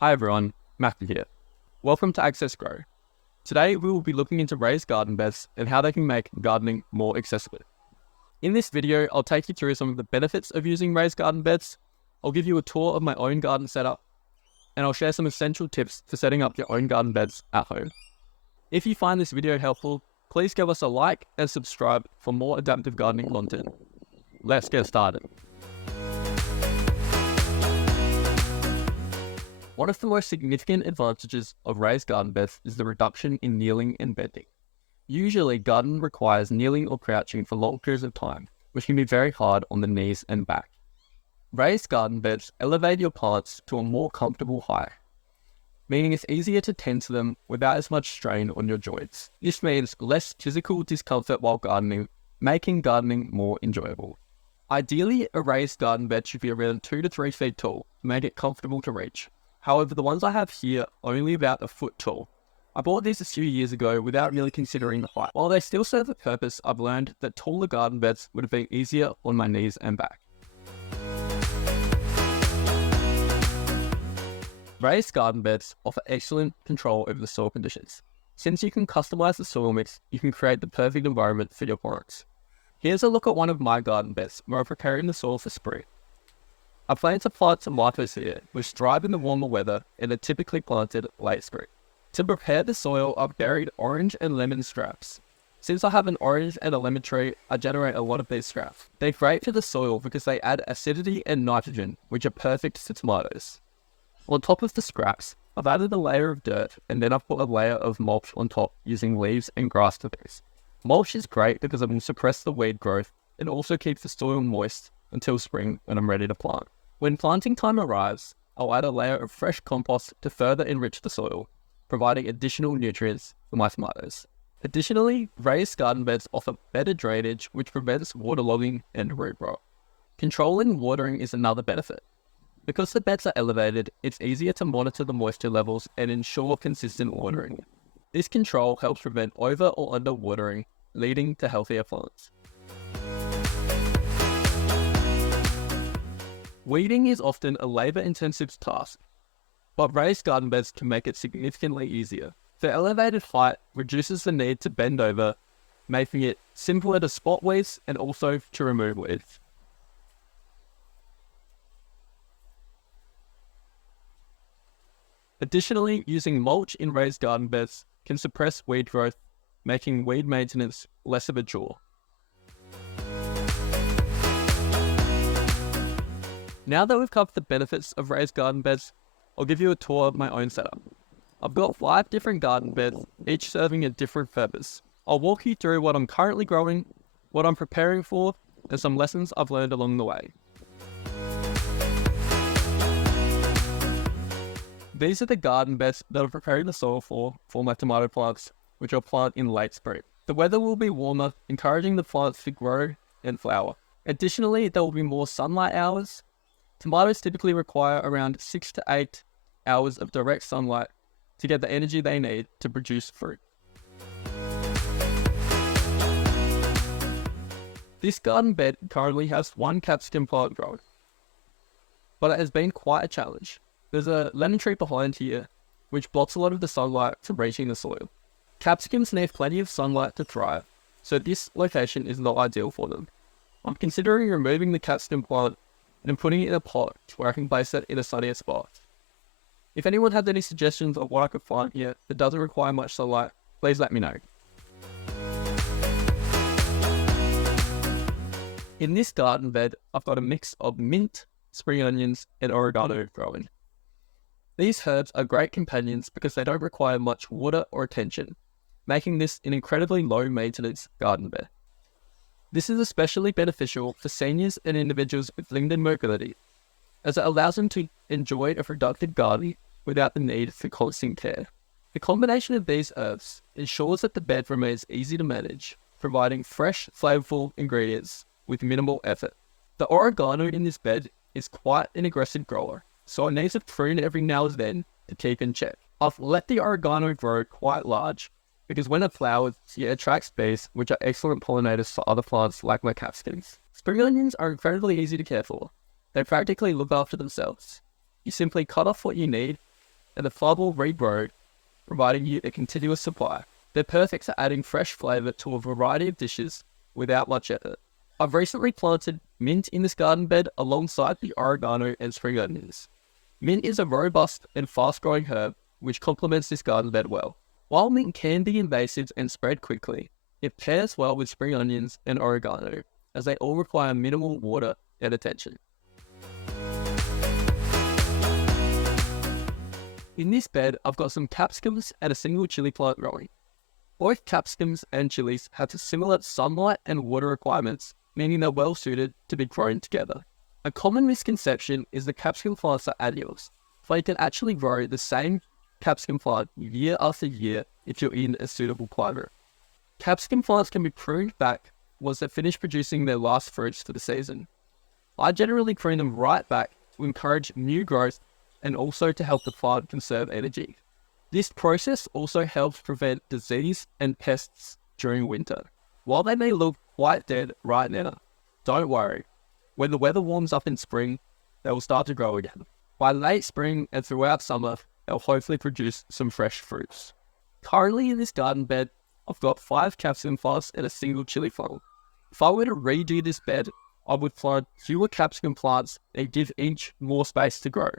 Hi everyone, Matthew here. Welcome to Access Grow. Today we will be looking into raised garden beds and how they can make gardening more accessible. In this video, I'll take you through some of the benefits of using raised garden beds, I'll give you a tour of my own garden setup, and I'll share some essential tips for setting up your own garden beds at home. If you find this video helpful, please give us a like and subscribe for more adaptive gardening content. Let's get started. One of the most significant advantages of raised garden beds is the reduction in kneeling and bending. Usually, gardening requires kneeling or crouching for long periods of time, which can be very hard on the knees and back. Raised garden beds elevate your plants to a more comfortable height, meaning it's easier to tend to them without as much strain on your joints. This means less physical discomfort while gardening, making gardening more enjoyable. Ideally, a raised garden bed should be around 2 to 3 feet tall to make it comfortable to reach. However, the ones I have here are only about a foot tall. I bought these a few years ago without really considering the height. While they still serve a purpose, I've learned that taller garden beds would have been easier on my knees and back. Raised garden beds offer excellent control over the soil conditions. Since you can customize the soil mix, you can create the perfect environment for your plants. Here's a look at one of my garden beds where I'm preparing the soil for spring. I plan to plant tomatoes here, which thrive in the warmer weather and are typically planted late spring. To prepare the soil, I've buried orange and lemon scraps. Since I have an orange and a lemon tree, I generate a lot of these scraps. They're great for the soil because they add acidity and nitrogen, which are perfect to tomatoes. On top of the scraps, I've added a layer of dirt and then I've put a layer of mulch on top using leaves and grass to this. Mulch is great because it will suppress the weed growth and also keep the soil moist until spring when I'm ready to plant. When planting time arrives, I'll add a layer of fresh compost to further enrich the soil, providing additional nutrients for my tomatoes. Additionally, raised garden beds offer better drainage, which prevents waterlogging and root rot. Controlling watering is another benefit. Because the beds are elevated, it's easier to monitor the moisture levels and ensure consistent watering. This control helps prevent over or under watering, leading to healthier plants. Weeding is often a labour-intensive task, but raised garden beds can make it significantly easier. The elevated height reduces the need to bend over, making it simpler to spot weeds and also to remove weeds. Additionally, using mulch in raised garden beds can suppress weed growth, making weed maintenance less of a chore. Now that we've covered the benefits of raised garden beds, I'll give you a tour of my own setup. I've got 5 different garden beds, each serving a different purpose. I'll walk you through what I'm currently growing, what I'm preparing for, and some lessons I've learned along the way. These are the garden beds that I'm preparing the soil for my tomato plants, which I'll plant in late spring. The weather will be warmer, encouraging the plants to grow and flower. Additionally, there will be more sunlight hours. Tomatoes typically require around 6 to 8 hours of direct sunlight to get the energy they need to produce fruit. This garden bed currently has 1 capsicum plant growing, but it has been quite a challenge. There's a lemon tree behind here, which blocks a lot of the sunlight from reaching the soil. Capsicums need plenty of sunlight to thrive, so this location is not ideal for them. I'm considering removing the capsicum plant and putting it in a pot where I can place it in a sunnier spot. If anyone has any suggestions of what I could find here that doesn't require much sunlight, please let me know. In this garden bed, I've got a mix of mint, spring onions, and oregano growing. These herbs are great companions because they don't require much water or attention, making this an incredibly low maintenance garden bed. This is especially beneficial for seniors and individuals with limited mobility, as it allows them to enjoy a productive garden without the need for constant care. The combination of these herbs ensures that the bed remains easy to manage, providing fresh, flavorful ingredients with minimal effort. The oregano in this bed is quite an aggressive grower, so I need to prune every now and then to keep in check. I've let the oregano grow quite large, because when it flowers, it attracts bees, which are excellent pollinators for other plants like my capsicums. Spring onions are incredibly easy to care for. They practically look after themselves. You simply cut off what you need, and the flower will regrow, providing you a continuous supply. They're perfect for adding fresh flavour to a variety of dishes without much effort. I've recently planted mint in this garden bed alongside the oregano and spring onions. Mint is a robust and fast-growing herb which complements this garden bed well. While mint can be invasive and spread quickly, it pairs well with spring onions and oregano, as they all require minimal water and attention. In this bed, I've got some capsicums and a single chili plant growing. Both capsicums and chilies have similar sunlight and water requirements, meaning they're well suited to be grown together. A common misconception is that capsicum plants are annuals, so you can actually grow the same capsicum plant year after year if you're in a suitable climate. Capsicum plants can be pruned back once they finish producing their last fruits for the season. I generally prune them right back to encourage new growth and also to help the plant conserve energy. This process also helps prevent disease and pests during winter. While they may look quite dead right now, don't worry. When the weather warms up in spring, they will start to grow again. By late spring and throughout summer, they'll hopefully produce some fresh fruits. Currently in this garden bed, I've got 5 capsicum plants and a single chili plant. If I were to redo this bed, I would plant fewer capsicum plants and give each more space to grow.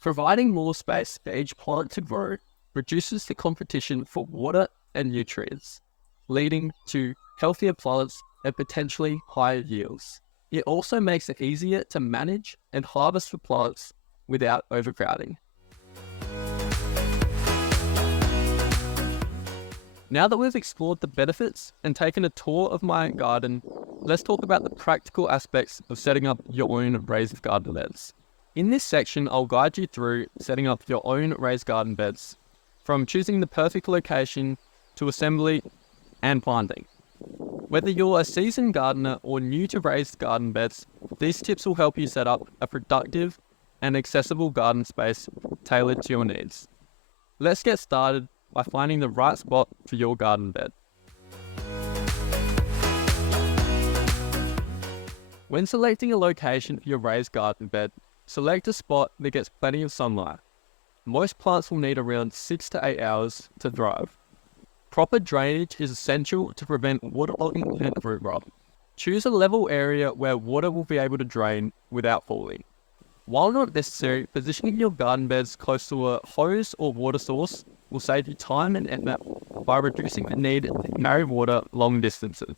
Providing more space for each plant to grow reduces the competition for water and nutrients, leading to healthier plants and potentially higher yields. It also makes it easier to manage and harvest for plants without overcrowding. Now that we've explored the benefits and taken a tour of my garden, let's talk about the practical aspects of setting up your own raised garden beds. In this section, I'll guide you through setting up your own raised garden beds, from choosing the perfect location to assembly and planting. Whether you're a seasoned gardener or new to raised garden beds, these tips will help you set up a productive and accessible garden space tailored to your needs. Let's get started by finding the right spot for your garden bed. When selecting a location for your raised garden bed, select a spot that gets plenty of sunlight. Most plants will need around 6 to 8 hours to thrive. Proper drainage is essential to prevent waterlogging and root rot. Choose a level area where water will be able to drain without falling. While not necessary, positioning your garden beds close to a hose or water source will save you time and effort by reducing the need to carry water long distances.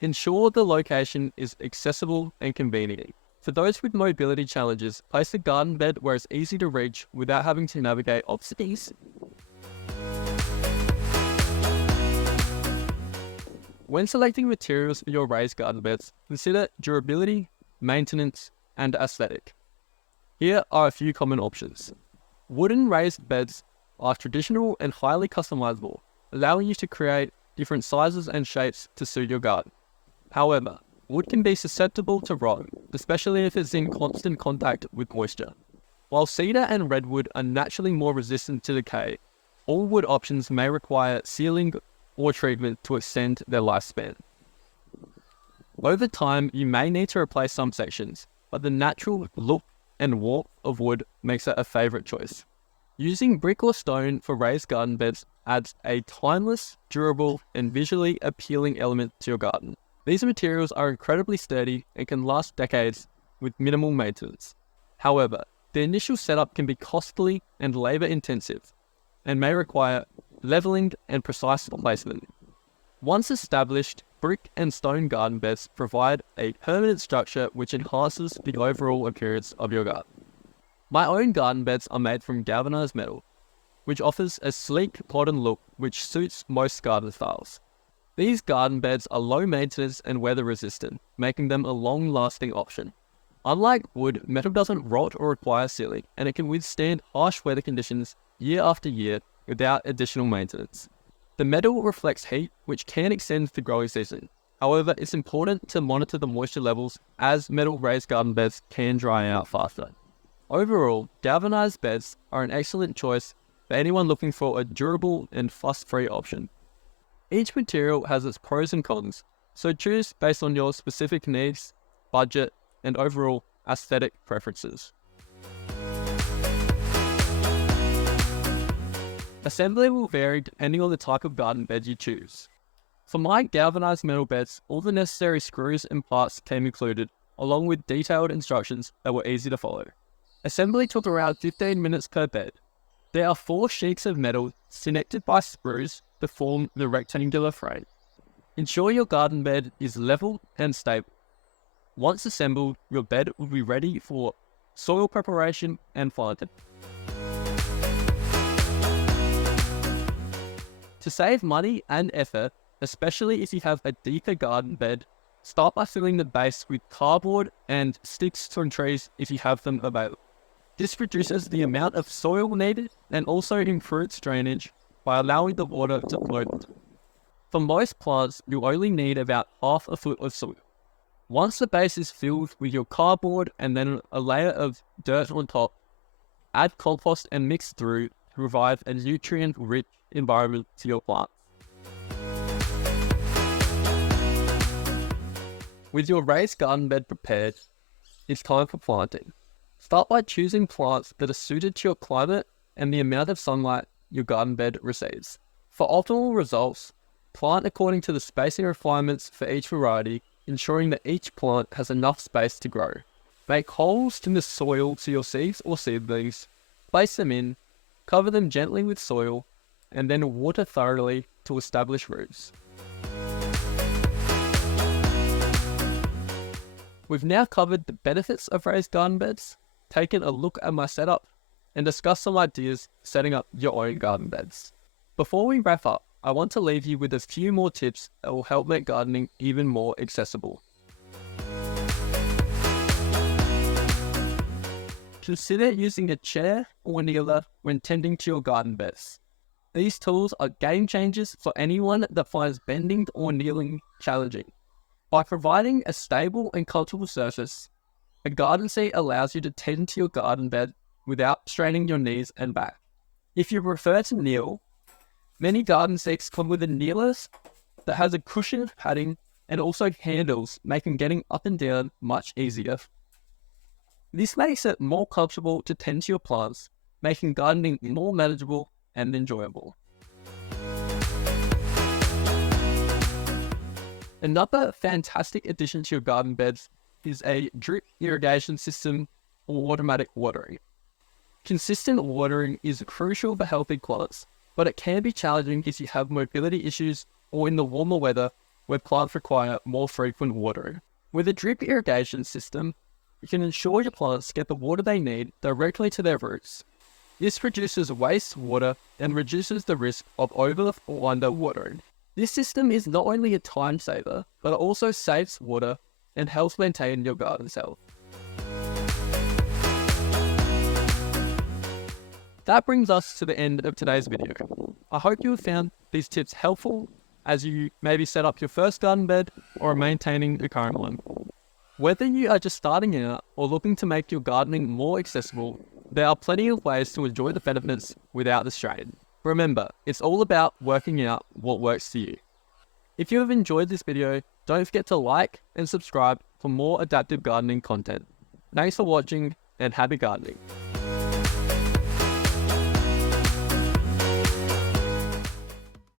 Ensure the location is accessible and convenient. For those with mobility challenges, place the garden bed where it's easy to reach without having to navigate obstacles. When selecting materials for your raised garden beds, consider durability, maintenance, and aesthetic. Here are a few common options. Wooden raised beds are traditional and highly customizable, allowing you to create different sizes and shapes to suit your garden. However, wood can be susceptible to rot, especially if it's in constant contact with moisture. While cedar and redwood are naturally more resistant to decay, all wood options may require sealing or treatment to extend their lifespan. Over time, you may need to replace some sections, but the natural look and warmth of wood makes it a favourite choice. Using brick or stone for raised garden beds adds a timeless, durable, and visually appealing element to your garden. These materials are incredibly sturdy and can last decades with minimal maintenance. However, the initial setup can be costly and labour intensive, and may require levelling and precise placement. Once established, brick and stone garden beds provide a permanent structure which enhances the overall appearance of your garden. My own garden beds are made from galvanized metal, which offers a sleek, modern look which suits most garden styles. These garden beds are low maintenance and weather resistant, making them a long-lasting option. Unlike wood, metal doesn't rot or require sealing, and it can withstand harsh weather conditions year after year without additional maintenance. The metal reflects heat, which can extend the growing season. However, it's important to monitor the moisture levels as metal raised garden beds can dry out faster. Overall, galvanized beds are an excellent choice for anyone looking for a durable and fuss-free option. Each material has its pros and cons, so choose based on your specific needs, budget, and overall aesthetic preferences. Assembly will vary depending on the type of garden bed you choose. For my galvanized metal beds, all the necessary screws and parts came included, along with detailed instructions that were easy to follow. Assembly took around 15 minutes per bed. There are 4 sheets of metal connected by screws to form the rectangular frame. Ensure your garden bed is level and stable. Once assembled, your bed will be ready for soil preparation and planting. To save money and effort, especially if you have a deeper garden bed, start by filling the base with cardboard and sticks from trees if you have them available. This reduces the amount of soil needed and also improves drainage by allowing the water to flow. For most plants, you only need about half a foot of soil. Once the base is filled with your cardboard and then a layer of dirt on top, add compost and mix through to provide a nutrient-rich environment to your plants. With your raised garden bed prepared, it's time for planting. Start by choosing plants that are suited to your climate and the amount of sunlight your garden bed receives. For optimal results, plant according to the spacing requirements for each variety, ensuring that each plant has enough space to grow. Make holes in the soil to your seeds or seedlings, place them in, cover them gently with soil, and then water thoroughly to establish roots. We've now covered the benefits of raised garden beds, taken a look at my setup, and discussed some ideas for setting up your own garden beds. Before we wrap up, I want to leave you with a few more tips that will help make gardening even more accessible. Consider using a chair or kneeler when tending to your garden beds. These tools are game changers for anyone that finds bending or kneeling challenging. By providing a stable and comfortable surface, a garden seat allows you to tend to your garden bed without straining your knees and back. If you prefer to kneel, many garden seats come with a kneeler that has a cushioned padding and also handles, making getting up and down much easier. This makes it more comfortable to tend to your plants, making gardening more manageable and enjoyable. Another fantastic addition to your garden beds is a drip irrigation system or automatic watering. Consistent watering is crucial for healthy plants, but it can be challenging if you have mobility issues or in the warmer weather where plants require more frequent watering. With a drip irrigation system, you can ensure your plants get the water they need directly to their roots. This reduces waste water and reduces the risk of over or under watering. This system is not only a time saver, but it also saves water and helps maintain your garden's health. That brings us to the end of today's video. I hope you have found these tips helpful as you maybe set up your first garden bed or are maintaining a current one. Whether you are just starting out or looking to make your gardening more accessible, there are plenty of ways to enjoy the benefits without the strain. Remember, it's all about working out what works for you. If you have enjoyed this video, don't forget to like and subscribe for more adaptive gardening content. Thanks for watching and happy gardening.